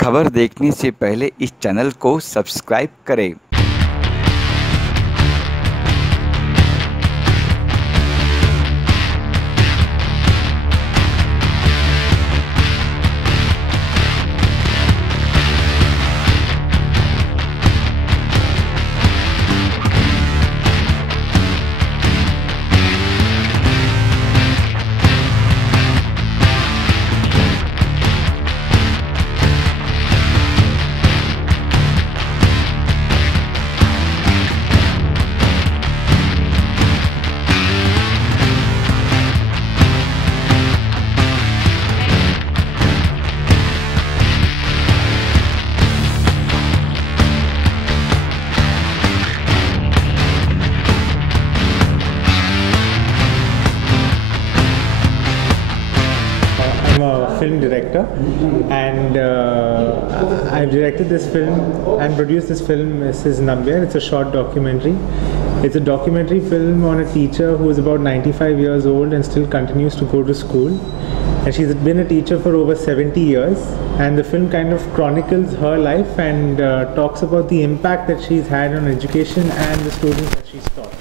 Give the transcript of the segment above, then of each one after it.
खबर देखने से पहले इस चैनल को सब्सक्राइब करें। I'm a film director, and I've directed this film and produced this film, Mrs. Nambiar. It's a short documentary. It's a documentary film on a teacher who is about 95 years old and still continues to go to school. And she's been a teacher for over 70 years. And the film kind of chronicles her life and talks about the impact that she's had on education and the students that she's taught.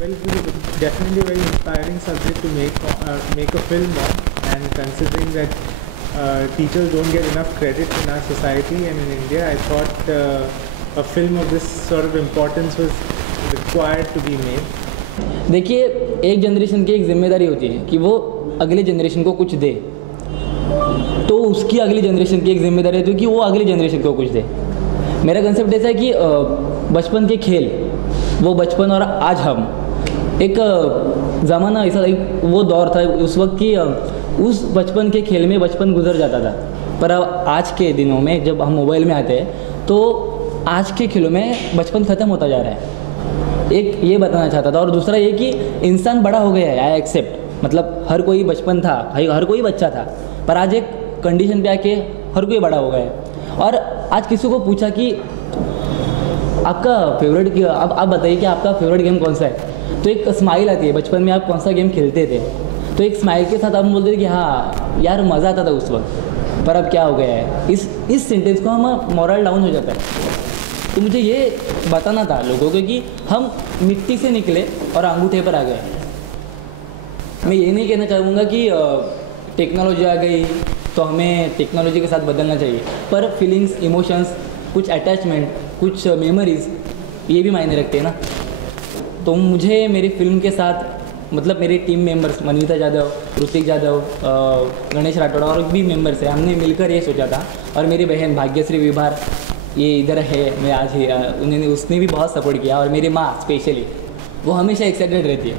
Well, it's definitely a very inspiring subject to make a film on, and considering that teachers don't get enough credit in our society and in India, I thought a film of this sort of importance was required to be made. देखिए, एक generation की एक जिम्मेदारी होती है कि वो अगले जनरेशन को कुछ दे, तो उसकी अगली जनरेशन की एक जिम्मेदारी होती है कि वो अगली जनरेशन को कुछ दे। मेरा कंसेप्ट ऐसा है कि बचपन के खेल, वो बचपन और आज हम, एक ज़माना ऐसा, एक वो दौर था उस वक्त की, उस बचपन के खेल में बचपन गुजर जाता था। पर अब आज के दिनों में जब हम मोबाइल में आते हैं तो आज के खेलों में बचपन ख़त्म होता जा रहा है। एक ये बताना चाहता था, और दूसरा ये कि इंसान बड़ा हो गया है, आई एक्सेप्ट, मतलब हर कोई बचपन था, हर कोई बच्चा था, पर आज एक कंडीशन पे आके हर कोई बड़ा हो गया है। और आज किसी को पूछा कि आपका फेवरेट, आप बताइए कि आपका फेवरेट गेम कौन सा है, तो एक स्माइल आती है, बचपन में आप कौन सा गेम खेलते थे, तो एक स्माइल के साथ हम बोलते थे कि हाँ यार मज़ा आता था उस वक्त, पर अब क्या हो गया है, इस सेंटेंस को हम मोरल डाउन हो जाता है। तो मुझे ये बताना था लोगों को कि हम मिट्टी से निकले और अंगूठे पर आ गए। मैं ये नहीं कहना चाहूँगा कि टेक्नोलॉजी आ गई तो हमें टेक्नोलॉजी के साथ बदलना चाहिए, पर फीलिंग्स, इमोशंस, कुछ अटैचमेंट, कुछ मेमोरीज़, ये भी मायने रखते हैं ना। तो मुझे मेरी फिल्म के साथ, मतलब मेरे टीम मेंबर्स मनविता जाधव, ऋतिक जाधव, गणेश राठौड़ और भी मेंबर्स हैं, हमने मिलकर ये सोचा था। और मेरी बहन भाग्यश्री विभार, ये इधर है, मैं आज ही, उसने भी बहुत सपोर्ट किया। और मेरी माँ स्पेशली, वो हमेशा एक्साइटेड रहती है।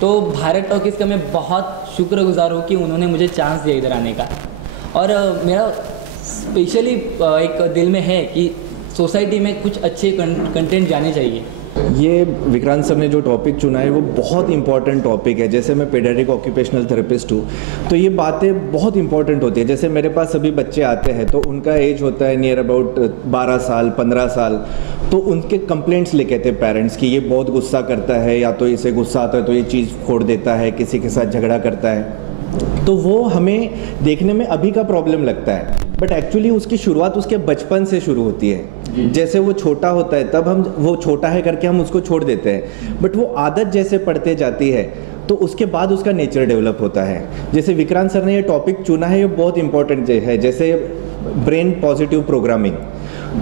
तो भारत टॉकीज़ का मैं बहुत शुक्रगुजार हूँ कि उन्होंने मुझे चांस दिया इधर आने का। और मेरा स्पेशली एक दिल में है कि सोसाइटी में कुछ अच्छे कंटेंट जाने चाहिए। ये विक्रांत सर ने जो टॉपिक चुना है वो बहुत इंपॉर्टेंट टॉपिक है। जैसे मैं पेडियाट्रिक ऑक्यूपेशनल थेरेपिस्ट हूँ, तो ये बातें बहुत इंपॉर्टेंट होती है। जैसे मेरे पास सभी बच्चे आते हैं तो उनका एज होता है नियर अबाउट 12 साल 15 साल, तो उनके कंप्लेंट्स लेके आते हैं पेरेंट्स कि ये बहुत गुस्सा करता है, या तो इसे गुस्सा आता है तो ये चीज़ फोड़ देता है, किसी के साथ झगड़ा करता है। तो वो हमें देखने में अभी का प्रॉब्लम लगता है, बट एक्चुअली उसकी शुरुआत उसके बचपन से शुरू होती है। जैसे वो छोटा होता है तब हम वो छोटा है करके हम उसको छोड़ देते हैं, बट वो आदत जैसे पड़ते जाती है तो उसके बाद उसका नेचर डेवलप होता है। जैसे विक्रांत सर ने ये टॉपिक चुना है, ये बहुत इंपॉर्टेंट है। जैसे ब्रेन पॉजिटिव प्रोग्रामिंग,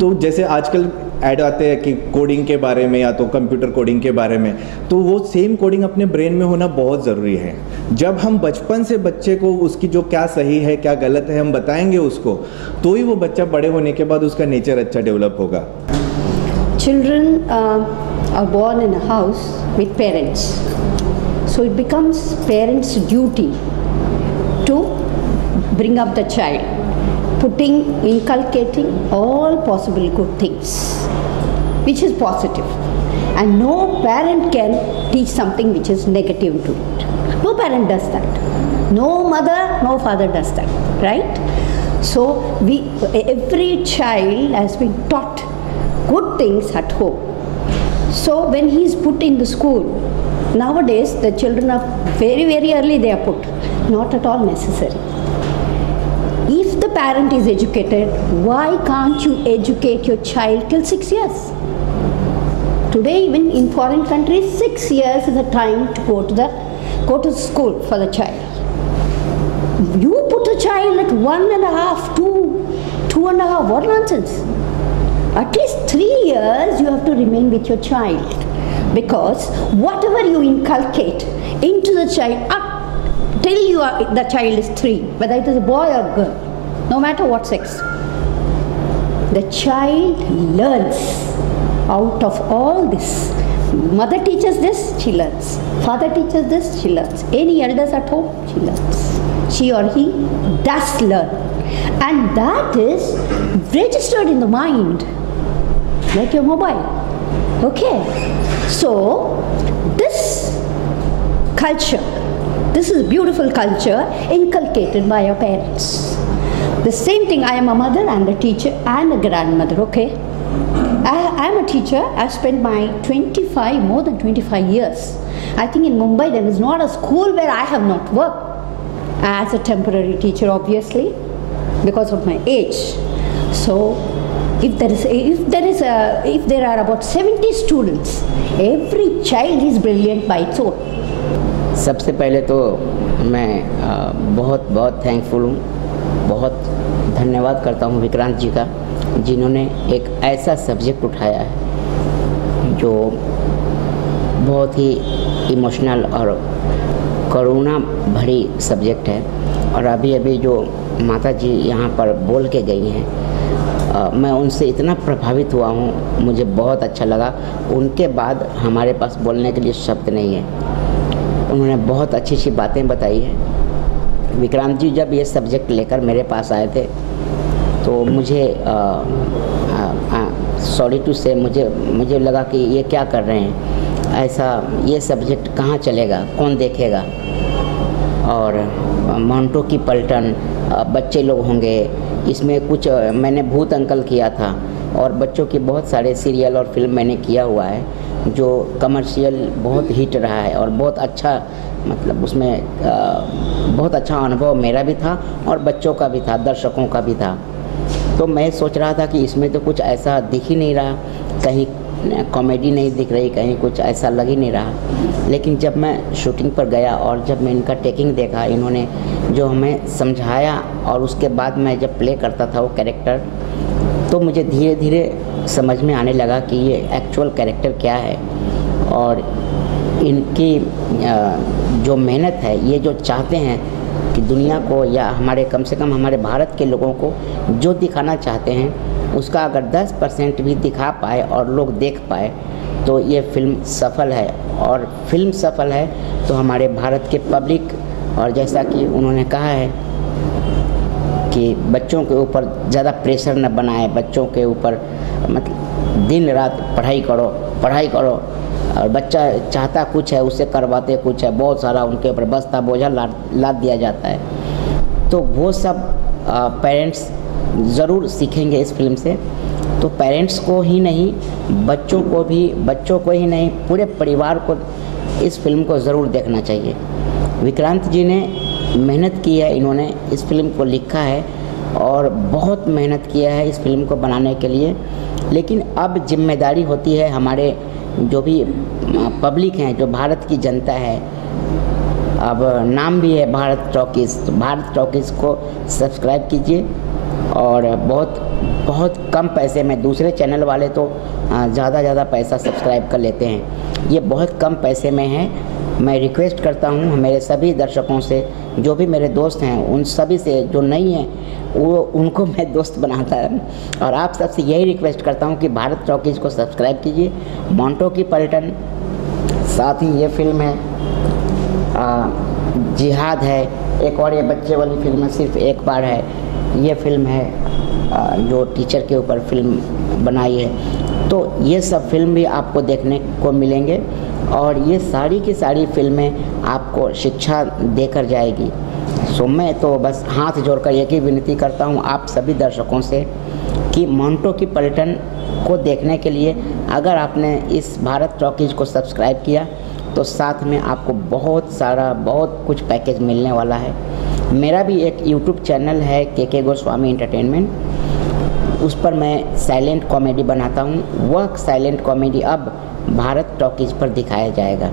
तो जैसे आजकल ऐड आते हैं कि कोडिंग के बारे में या तो कंप्यूटर कोडिंग के बारे में, तो वो सेम कोडिंग अपने ब्रेन में होना बहुत ज़रूरी है। जब हम बचपन से बच्चे को उसकी जो क्या सही है क्या गलत है हम बताएंगे उसको, तो ही वो बच्चा बड़े होने के बाद उसका नेचर अच्छा डेवलप होगा। Children are born in a house with parents, so it becomes parents' duty to bring up the child, inculcating all possible good things, which is positive, and no parent can teach something which is negative to it. No parent does that. No mother, no father does that, right? So every child has been taught good things at home. So when he is put in the school, nowadays the children are very early they are put, not at all necessary. If the parent is educated, why can't you educate your child till 6 years? Today, even in foreign countries, 6 years is the time to go to school for the child. You put a child at 1.5, 2.5, what nonsense? At least 3 years you have to remain with your child, because whatever you inculcate into the child till the child is 3, whether it is a boy or girl, no matter what sex, the child learns out of all this. Mother teaches this, she learns. Father teaches this, she learns. Any elders at home, she learns. She or he does learn. And that is registered in the mind, like your mobile. Okay? So, this culture, this is beautiful culture inculcated by your parents. The same thing, I am a mother and a teacher and a grandmother, okay? I am a teacher. I've spent my more than 25 years. I think in Mumbai there is not a school where I have not worked as a temporary teacher, obviously, because of my age. So if there are about 70 students, every child is brilliant by its own. सबसे पहले तो मैं बहुत बहुत thankful हूँ, बहुत धन्यवाद करता हूँ विक्रांत जी का, जिन्होंने एक ऐसा सब्जेक्ट उठाया है जो बहुत ही इमोशनल और करुणा भरी सब्जेक्ट है। और अभी जो माता जी यहाँ पर बोल के गई हैं, मैं उनसे इतना प्रभावित हुआ हूँ, मुझे बहुत अच्छा लगा। उनके बाद हमारे पास बोलने के लिए शब्द नहीं है। उन्होंने बहुत अच्छी अच्छी बातें बताई हैं। विक्रांत जी जब ये सब्जेक्ट लेकर मेरे पास आए थे तो मुझे सॉरी टू से मुझे लगा कि ये क्या कर रहे हैं, ऐसा ये सब्जेक्ट कहाँ चलेगा, कौन देखेगा। और मोंटो की पलटन, बच्चे लोग होंगे इसमें, कुछ मैंने भूत अंकल किया था और बच्चों के बहुत सारे सीरियल और फिल्म मैंने किया हुआ है जो कमर्शियल बहुत हिट रहा है और बहुत अच्छा, मतलब उसमें बहुत अच्छा अनुभव मेरा भी था और बच्चों का भी था, दर्शकों का भी था। तो मैं सोच रहा था कि इसमें तो कुछ ऐसा दिख ही नहीं रहा, कहीं कॉमेडी नहीं दिख रही, कहीं कुछ ऐसा लग ही नहीं रहा। लेकिन जब मैं शूटिंग पर गया और जब मैं इनका टेकिंग देखा, इन्होंने जो हमें समझाया और उसके बाद मैं जब प्ले करता था वो कैरेक्टर, तो मुझे धीरे धीरे समझ में आने लगा कि ये एक्चुअल कैरेक्टर क्या है। और इनकी जो मेहनत है, ये जो चाहते हैं कि दुनिया को या हमारे कम से कम हमारे भारत के लोगों को जो दिखाना चाहते हैं उसका अगर 10% भी दिखा पाए और लोग देख पाए तो ये फिल्म सफल है। और फिल्म सफल है तो हमारे भारत के पब्लिक, और जैसा कि उन्होंने कहा है कि बच्चों के ऊपर ज़्यादा प्रेशर न बनाए, बच्चों के ऊपर मतलब दिन रात पढ़ाई करो और बच्चा चाहता कुछ है उससे करवाते कुछ है, बहुत सारा उनके ऊपर बस्ता बोझा लाद दिया जाता है। तो वो सब पेरेंट्स ज़रूर सीखेंगे इस फिल्म से। तो पेरेंट्स को ही नहीं, बच्चों को ही नहीं, पूरे परिवार को इस फिल्म को ज़रूर देखना चाहिए। विक्रांत जी ने मेहनत की है, इन्होंने इस फिल्म को लिखा है और बहुत मेहनत किया है इस फिल्म को बनाने के लिए। लेकिन अब जिम्मेदारी होती है हमारे जो भी पब्लिक हैं, जो भारत की जनता है, अब नाम भी है भारत टॉकीज़, तो भारत टॉकीज़ को सब्सक्राइब कीजिए। और बहुत कम पैसे में, दूसरे चैनल वाले तो ज़्यादा पैसा सब्सक्राइब कर लेते हैं, ये बहुत कम पैसे में है। मैं रिक्वेस्ट करता हूँ मेरे सभी दर्शकों से, जो भी मेरे दोस्त हैं उन सभी से, जो नहीं हैं वो उनको मैं दोस्त बनाता है। और आप सबसे यही रिक्वेस्ट करता हूँ कि भारत टॉकीज़ को सब्सक्राइब कीजिए। मोंटो की पलटन, साथ ही ये फिल्म है जिहाद है, एक और ये बच्चे वाली फिल्म है सिर्फ एक बार है, ये फिल्म है जो टीचर के ऊपर फिल्म बनाई है। तो ये सब फिल्म भी आपको देखने को मिलेंगे और ये सारी की सारी फिल्में आपको शिक्षा देकर जाएगी। सो मैं तो बस हाथ जोड़कर एक ही विनती करता हूँ आप सभी दर्शकों से कि मोंटो की पलटन को देखने के लिए अगर आपने इस भारत टॉकीज़ को सब्सक्राइब किया तो साथ में आपको बहुत कुछ पैकेज मिलने वाला है। मेरा भी एक यूट्यूब चैनल है के गोस्वामी एंटरटेनमेंट, उस पर मैं साइलेंट कॉमेडी बनाता हूँ। वह साइलेंट कॉमेडी अब भारत टॉकीज़ पर दिखाया जाएगा,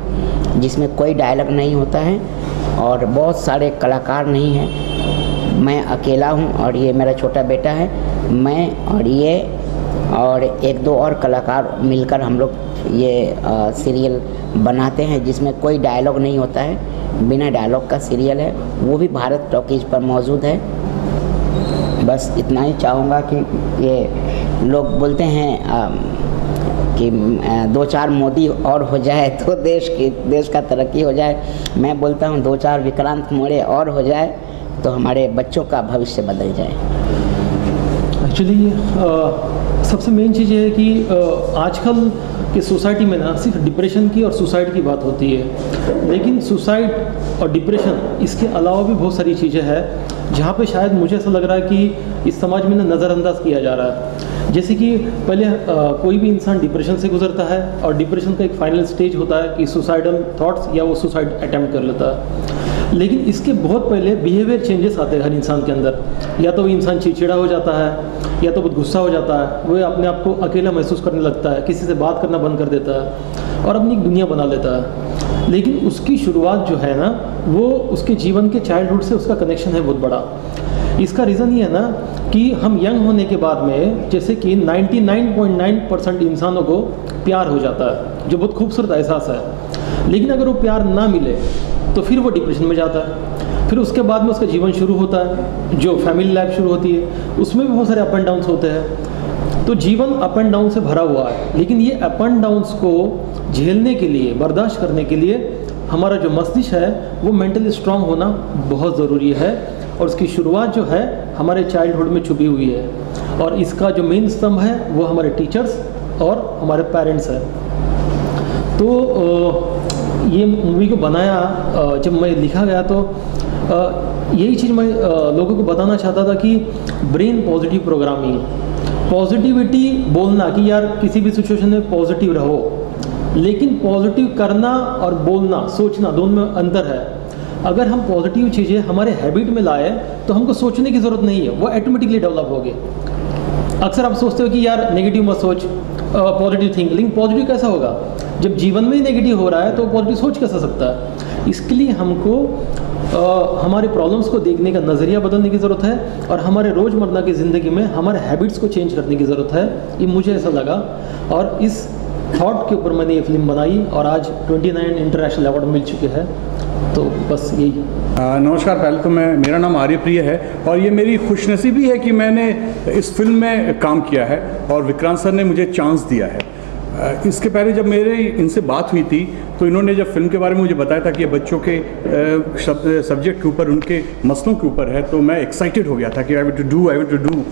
जिसमें कोई डायलॉग नहीं होता है और बहुत सारे कलाकार नहीं हैं। मैं अकेला हूँ और ये मेरा छोटा बेटा है, मैं और ये और एक दो और कलाकार मिलकर हम लोग ये सीरियल बनाते हैं, जिसमें कोई डायलॉग नहीं होता है, बिना डायलॉग का सीरियल है। वो भी भारत टॉकीज़ पर मौजूद है। बस इतना ही चाहूँगा कि ये लोग बोलते हैं कि 2-4 मोदी और हो जाए तो देश का तरक्की हो जाए। मैं बोलता हूँ 2-4 विक्रांत मोरे और हो जाए तो हमारे बच्चों का भविष्य बदल जाए। एक्चुअली सबसे मेन चीज़ ये है कि आजकल की सोसाइटी में ना सिर्फ डिप्रेशन की और सुसाइड की बात होती है, लेकिन सुसाइड और डिप्रेशन इसके अलावा भी बहुत सारी चीज़ें हैं जहाँ पे शायद मुझे ऐसा लग रहा है कि इस समाज में ना नज़रअंदाज किया जा रहा है। जैसे कि पहले कोई भी इंसान डिप्रेशन से गुजरता है और डिप्रेशन का एक फाइनल स्टेज होता है कि सुसाइडल थॉट्स या वो सुसाइड अटैम्प्ट कर लेता है। लेकिन इसके बहुत पहले बिहेवियर चेंजेस आते हैं हर इंसान के अंदर। या तो वो इंसान चिड़चिड़ा हो जाता है, या तो बहुत गुस्सा हो जाता है, वो अपने आप को अकेला महसूस करने लगता है, किसी से बात करना बंद कर देता है और अपनी एक दुनिया बना लेता है। लेकिन उसकी शुरुआत जो है ना, वो उसके जीवन के चाइल्डहुड से उसका कनेक्शन है बहुत बड़ा। इसका रीज़न ये है ना कि हम यंग होने के बाद में जैसे कि 99.9% इंसानों को प्यार हो जाता है, जो बहुत खूबसूरत एहसास है। लेकिन अगर वो प्यार ना मिले तो फिर वो डिप्रेशन में जाता है। फिर उसके बाद में उसका जीवन शुरू होता है, जो फैमिली लाइफ शुरू होती है, उसमें भी बहुत सारे अप एंड डाउन्स होते हैं। तो जीवन अप एंड डाउन से भरा हुआ है। लेकिन ये अप एंड डाउन्स को झेलने के लिए, बर्दाश्त करने के लिए हमारा जो मस्तिष्क है वो मेंटली स्ट्रांग होना बहुत ज़रूरी है। और उसकी शुरुआत जो है हमारे चाइल्डहुड में छुपी हुई है, और इसका जो मेन स्तंभ है वो हमारे टीचर्स और हमारे पेरेंट्स हैं। तो ये मूवी को बनाया जब मैं लिखा गया तो यही चीज़ मैं लोगों को बताना चाहता था कि ब्रेन पॉजिटिव प्रोग्रामिंग, पॉजिटिविटी बोलना कि यार किसी भी सिचुएशन में पॉजिटिव रहो, लेकिन पॉजिटिव करना और बोलना, सोचना, दोनों में अंतर है। अगर हम पॉजिटिव चीज़ें हमारे हैबिट में लाए तो हमको सोचने की ज़रूरत नहीं है, वो ऑटोमेटिकली डेवलप होगी। अक्सर आप सोचते हो कि यार नेगेटिव मत सोच, पॉजिटिव थिंक, लेकिन पॉजिटिव कैसा होगा जब जीवन में ही नेगेटिव हो रहा है, तो पॉजिटिव सोच कैसा सकता है। इसके लिए हमको हमारे प्रॉब्लम्स को देखने का नज़रिया बदलने की ज़रूरत है और हमारे रोज़मर्रा की ज़िंदगी में हमारे हैबिट्स को चेंज करने की ज़रूरत है। ये मुझे ऐसा लगा और इस थॉट के ऊपर मैंने ये फिल्म बनाई और आज 29 इंटरनेशनल अवार्ड मिल चुके हैं। तो बस यही। नमस्कार, पहले तो मेरा नाम आर्यप्रिय है और ये मेरी खुशनसीबी है कि मैंने इस फिल्म में काम किया है और विक्रांत सर ने मुझे चांस दिया है। इसके पहले जब मेरे इनसे बात हुई थी तो इन्होंने जब फिल्म के बारे में मुझे बताया था कि ये बच्चों के सब्जेक्ट के ऊपर, उनके मसलों के ऊपर है, तो मैं एक्साइटेड हो गया था कि आई वांट टू डू।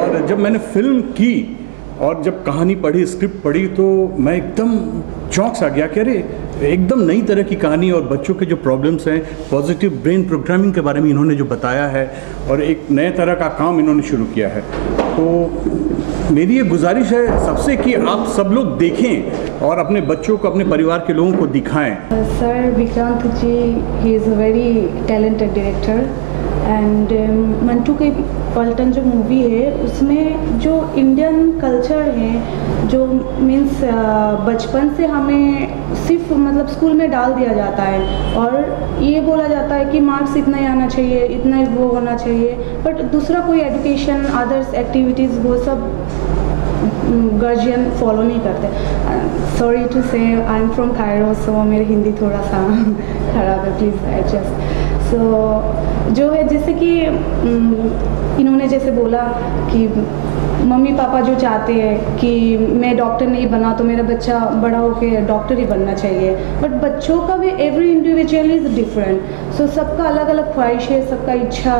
और जब मैंने फिल्म की और जब कहानी पढ़ी, स्क्रिप्ट पढ़ी, तो मैं एकदम चौंक सा गया कि अरे एकदम नई तरह की कहानी और बच्चों के जो प्रॉब्लम्स हैं, पॉजिटिव ब्रेन प्रोग्रामिंग के बारे में इन्होंने जो बताया है और एक नए तरह का काम इन्होंने शुरू किया है। तो मेरी ये गुजारिश है सबसे कि आप सब लोग देखें और अपने बच्चों को, अपने परिवार के लोगों को दिखाएं। Sir Vikrant ji, he is a very talented director and Mantu के पलटन जो मूवी है उसमें जो इंडियन कल्चर है, जो मीन्स बचपन से हमें सिर्फ मतलब स्कूल में डाल दिया जाता है और ये बोला जाता है कि मार्क्स इतना ही आना चाहिए, इतना ही वो होना चाहिए, बट दूसरा कोई एजुकेशन, अदर्स एक्टिविटीज़ वो सब गार्जियन फॉलो नहीं करते। सॉरी टू से आई एम फ्रॉम कायरो, सो मेरी हिंदी थोड़ा सा खराब है, प्लीज़ एडजस्ट। सो जो है जैसे कि इन्होंने जैसे बोला कि मम्मी पापा जो चाहते हैं कि मैं डॉक्टर नहीं बना तो मेरा बच्चा बड़ा होकर डॉक्टर ही बनना चाहिए, बट बच्चों का भी एवरी इंडिविजुअल इज़ डिफरेंट। सो सबका अलग अलग ख्वाहिश है, सबका इच्छा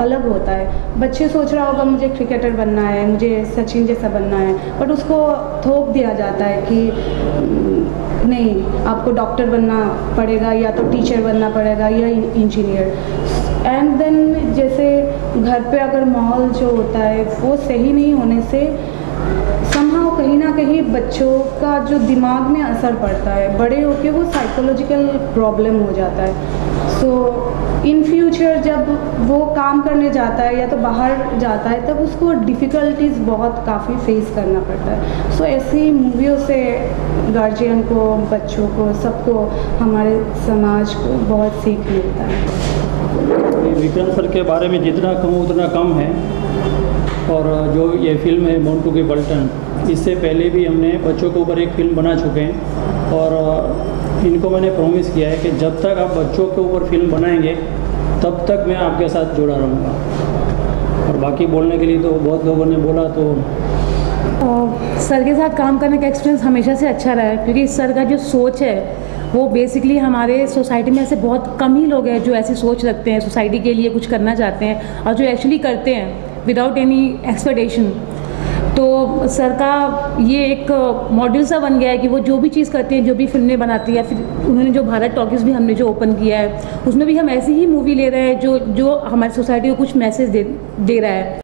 अलग होता है। बच्चे सोच रहा होगा मुझे क्रिकेटर बनना है, मुझे सचिन जैसा बनना है, बट उसको थोप दिया जाता है कि नहीं, आपको डॉक्टर बनना पड़ेगा या तो टीचर बनना पड़ेगा या इंजीनियर। एंड देन जैसे घर पे अगर माहौल जो होता है वो सही नहीं होने से समहाउ कहीं ना कहीं बच्चों का जो दिमाग में असर पड़ता है, बड़े होके वो साइकोलॉजिकल प्रॉब्लम हो जाता है। सो इन फ्यूचर जब वो काम करने जाता है या तो बाहर जाता है तब उसको डिफ़िकल्टीज़ बहुत काफ़ी फेस करना पड़ता है। सो ऐसी मूवियों से गार्जियन को, बच्चों को, सबको, हमारे समाज को बहुत सीख मिलता है। विक्रांत सर के बारे में जितना कहूँ उतना कम है। और जो ये फिल्म है मोंटू की पलटन, इससे पहले भी हमने बच्चों के ऊपर एक फ़िल्म बना चुके हैं और इनको मैंने प्रॉमिस किया है कि जब तक आप बच्चों के ऊपर फिल्म बनाएंगे तब तक मैं आपके साथ जुड़ा रहूँगा। और बाकी बोलने के लिए तो बहुत लोगों ने बोला, तो सर के साथ काम करने का एक्सपीरियंस हमेशा से अच्छा रहा है, क्योंकि सर का जो सोच है वो बेसिकली हमारे सोसाइटी में ऐसे बहुत कम ही लोग हैं जो ऐसी सोच रखते हैं, सोसाइटी के लिए कुछ करना चाहते हैं और जो एक्चुअली करते हैं विदाउट एनी एक्सपेक्टेशन। तो सर का ये एक मॉडल सा बन गया है कि वो जो भी चीज़ करते हैं, जो भी फिल्में बनाती है, या फिर उन्होंने जो भारत टॉकीज़ भी हमने जो ओपन किया है उसमें भी हम ऐसी ही मूवी ले रहे हैं जो हमारी सोसाइटी को कुछ मैसेज दे रहा है।